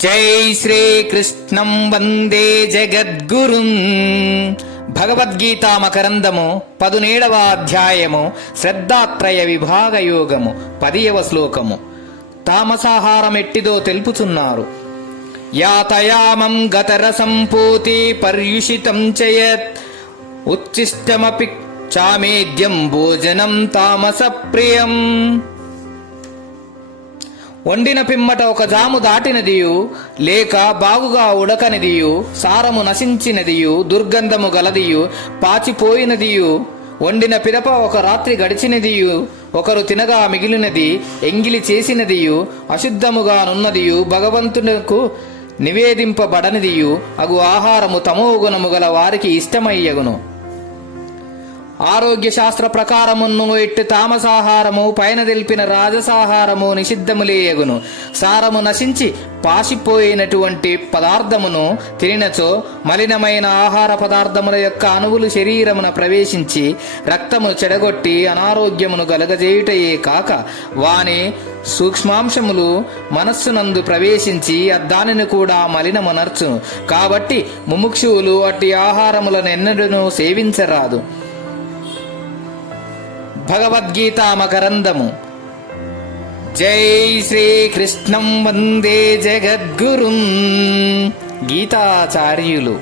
జై శ్రీకృష్ణం వందే జగద్గురుం. భగవద్గీత మకరందము 17వ అధ్యాయము శ్రద్ధాత్రయ విభాగ యోగము 10వ శ్లోకము. తామసాహారమెట్టిదో తెలుపుచున్నారు. యాతయామం గతరసం పూతి పర్యుషితం చయత్ ఉచ్చిష్టమపి చామేద్యం భోజనం తామస ప్రియం. వండిన పిమ్మట ఒక జాము దాటినదియు లేక బాగుగా ఉడకనిదియు సారము నశించినదియు దుర్గంధము గలదియు పాచిపోయినదియు వండిన పిదప ఒక రాత్రి గడిచినదియు ఒకరు తినగా మిగిలినది ఎంగిలి చేసినదియు అశుద్ధముగా నున్నదియు భగవంతునకు నివేదింపబడనిదియు అగు ఆహారము తమోగుణము గల వారికి ఇష్టమయ్యగును. ఆరోగ్య శాస్త్ర ప్రకారమును ఎట్టి తామసాహారము పైన తెలిపిన రాజసాహారము నిషిద్ధములేయగును. సారము నశించి పాసిపోయినటువంటి పదార్థమును తినినచో మలినమైన ఆహార పదార్థముల యొక్క అణువులు శరీరమున ప్రవేశించి రక్తమును చెడగొట్టి అనారోగ్యమును గలగజేయుటయే కాక వాని సూక్ష్మాంశములు మనస్సునందు ప్రవేశించి దానిని కూడా మలినమనర్చును. కాబట్టి ముముక్షువులు అట్టి ఆహారములను ఎన్నడూ సేవించరాదు. భగవద్గీత మకరందము. జై శ్రీకృష్ణం వందే జగద్గురుం. గీతాచార్యులు.